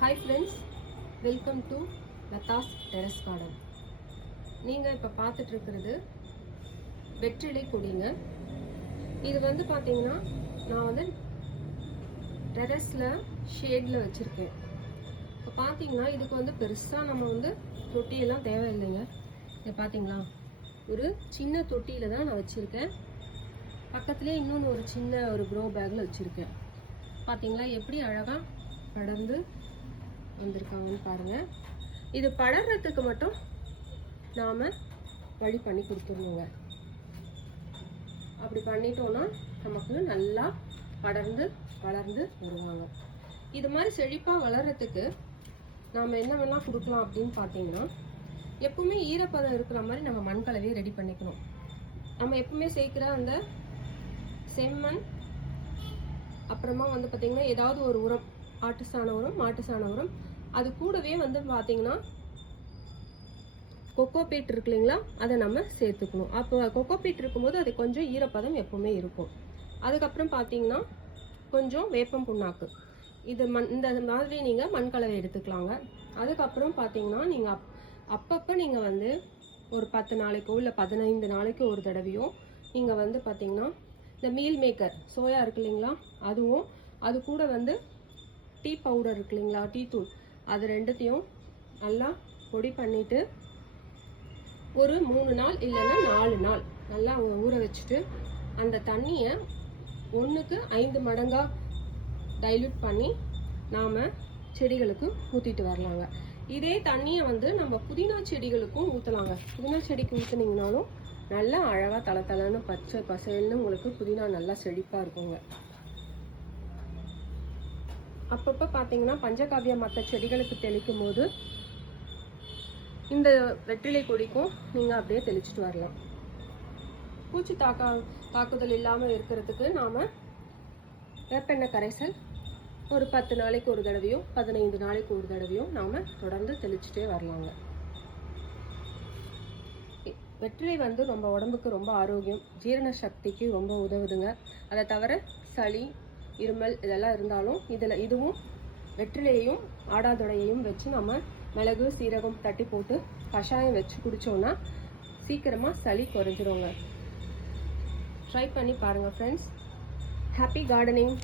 Hi friends, welcome to Latha's Terrace Garden. நீங்கள் இப்போ பார்த்துட்டு இருக்கிறது வெற்றிலை கொடிங்க. இது வந்து பார்த்தீங்கன்னா நான் வந்து டெரஸில் ஷேடில் வச்சுருக்கேன். இப்போ பார்த்தீங்கன்னா இதுக்கு வந்து பெருசாக நம்ம வந்து தொட்டியெல்லாம் தேவையில்லைங்க. இதை பார்த்தீங்களா, ஒரு சின்ன தொட்டியில் தான் நான் வச்சுருக்கேன். பக்கத்துலேயே இன்னொன்று ஒரு சின்ன ஒரு க்ரோ பேக்கில் வச்சுருக்கேன். பார்த்தீங்களா எப்படி அழகாக படர்ந்து வந்திருக்காங்கன்னு பாருங்கள். இது படர்றதுக்கு மட்டும் நாம் வழி பண்ணி கொடுத்துருவோங்க. அப்படி பண்ணிட்டோன்னா நமக்கு நல்லா படர்ந்து வளர்ந்து வருவாங்க. இது மாதிரி செழிப்பாக வளர்கிறதுக்கு நாம் என்ன வேணால் கொடுக்கலாம் அப்படின்னு பார்த்தீங்கன்னா, எப்பவுமே ஈரப்பதம் இருக்கிற மாதிரி நம்ம மண் கலவையை ரெடி பண்ணிக்கணும். நம்ம எப்பவுமே சேர்க்குற அந்த செம்மண், அப்புறமா வந்து பார்த்திங்கன்னா ஏதாவது ஒரு உரம், ஆட்டு சாண உரம், மாட்டு சாண உரம், அது கூடவே வந்து பார்த்திங்கன்னா கொக்கோபீட் இருக்கு இல்லைங்களா, அதை நம்ம சேர்த்துக்கணும். அப்போ கொக்கோபீட் இருக்கும்போது அது கொஞ்சம் ஈரப்பதம் எப்பவுமே இருக்கும். அதுக்கப்புறம் பார்த்தீங்கன்னா கொஞ்சம் வேப்பம் புண்ணாக்கு, இது இந்த மாதிரி நீங்கள் மண் கலவை எடுத்துக்கலாங்க. அதுக்கப்புறம் பார்த்தீங்கன்னா நீங்கள் அப்பப்போ நீங்கள் வந்து ஒரு 10 நாளைக்கோ இல்லை 15 நாளைக்கு ஒரு தடவையோ நீங்கள் வந்து பார்த்தீங்கன்னா இந்த மீல் மேக்கர் சோயா இருக்கு இல்லைங்களா, அதுவும் அது கூட வந்து டீ பவுடர் இருக்கு இல்லைங்களா, டீ தூள், அது ரெண்டுத்தையும் நல்லா பொடி பண்ணிவிட்டு ஒரு 3 நாள் இல்லைன்னா 4 நாள் நல்லா ஊற வச்சுட்டு அந்த தண்ணியை 1க்கு 5 மடங்காக டைல்யூட் பண்ணி நாம் செடிகளுக்கு ஊற்றிட்டு வரலாங்க. இதே தண்ணியை வந்து நம்ம புதினா செடிகளுக்கும் ஊற்றலாங்க. புதினா செடிக்கு ஊற்றுனீங்கனாலும் நல்லா அழகாக தளன்னு பச்சை பசேல்னு உங்களுக்கு புதினா நல்லா செழிப்பாக இருக்குங்க. அப்பப்போ பார்த்தீங்கன்னா பஞ்சகாவியா மற்ற செடிகளுக்கு தெளிக்கும் போது இந்த வெற்றிலை கொடிக்கும் நீங்கள் அப்படியே தெளிச்சுட்டு வரலாம். பூச்சி தாக்குதல் இல்லாமல் இருக்கிறதுக்கு நாம் வேப்பெண்ணெய் கரைசல் ஒரு 10 நாளைக்கு ஒரு தடவையும் 15 நாளைக்கு ஒரு தடவையும் நாம் தொடர்ந்து தெளிச்சுட்டே வரலாங்க. வெற்றிலை வந்து நம்ம உடம்புக்கு ரொம்ப ஆரோக்கியம், ஜீரண சக்திக்கு ரொம்ப உதவுதுங்க. அதை தவிர சளி, இருமல் இதெல்லாம் இருந்தாலும் இதுவும் வெற்றிலையையும் ஆடாதொடையையும் வச்சு நம்ம மிளகு சீரகம் தட்டி போட்டு கஷாயம் வச்சு குடித்தோன்னா சீக்கிரமாக சளி குறைஞ்சிருங்க. ட்ரை பண்ணி பாருங்கள் ஃப்ரெண்ட்ஸ். Happy gardening.